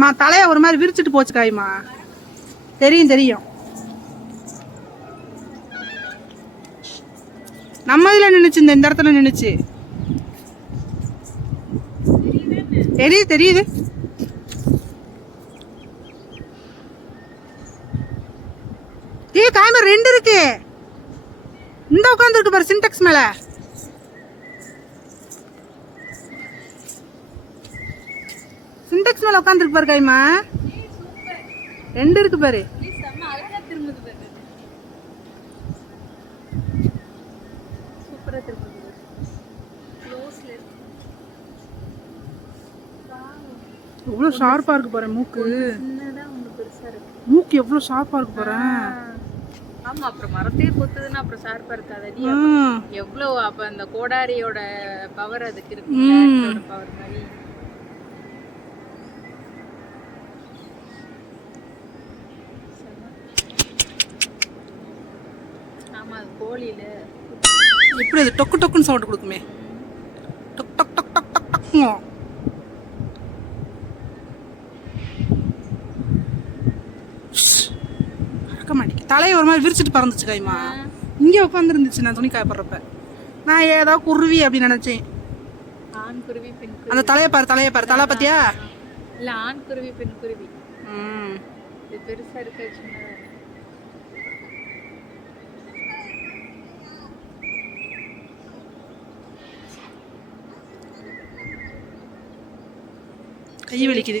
மா தலைய ஒரு மாதிரி விரிச்சிட்டு போச்சு காய்மா தெரியும் தெரியும். நம்ம இதில் நின்னுச்சு இந்த இந்த இடத்துல நின்னுச்சு. தெரியுது தெரியுது. ஏ காய்மா ரெண்டு இருக்கு. இந்த உட்காந்துருக்கு பாரு சின்டெக்ஸ் மேல. சின்டெக்ஸ் மேல உட்காந்துருக்கு பாரு காய்மா ரெண்டு இருக்கு பாரு. எவ்வளோ ஷார்ப்பா இருக்கு. பாரு மூக்கு. மூக்கு எவ்வளோ ஷார்ப்பா இருக்கு பாரு. ஆமா அப்புறம் மரத்தையே கொத்துதுன்னா அப்புறம் ஷார்ப்பா இருக்காதடி ம். எவ்வளவு அப்ப அந்த கோடாரியோட பவர் அதுக்கு இருக்கு. பவர் மாதிரி. ஆமா அது கோழியில. எப்படி அது டொக்கு டொக்குன்னு சவுண்ட் கொடுக்குமே? டொக் டொக் டொக் டொக் டொக் மாட்டேங்க. தலையை ஒரு மாதிரி விரிச்சிட்டு பறந்துச்சு கைமா இங்கே உட்காந்துருந்துச்சு நான் துணி காயப்படுறப்ப நான் ஏதோ குருவி அப்படின்னு நினைச்சேன். ஆண் குருவி பெண் அந்த தலையை பாரு தலையை பாரு. தலை பத்தியா? இல்ல ஆண் குருவி பெண் குருவி. ம். இது பெருசா இருக்க சின்னதா கை வலிக்குது.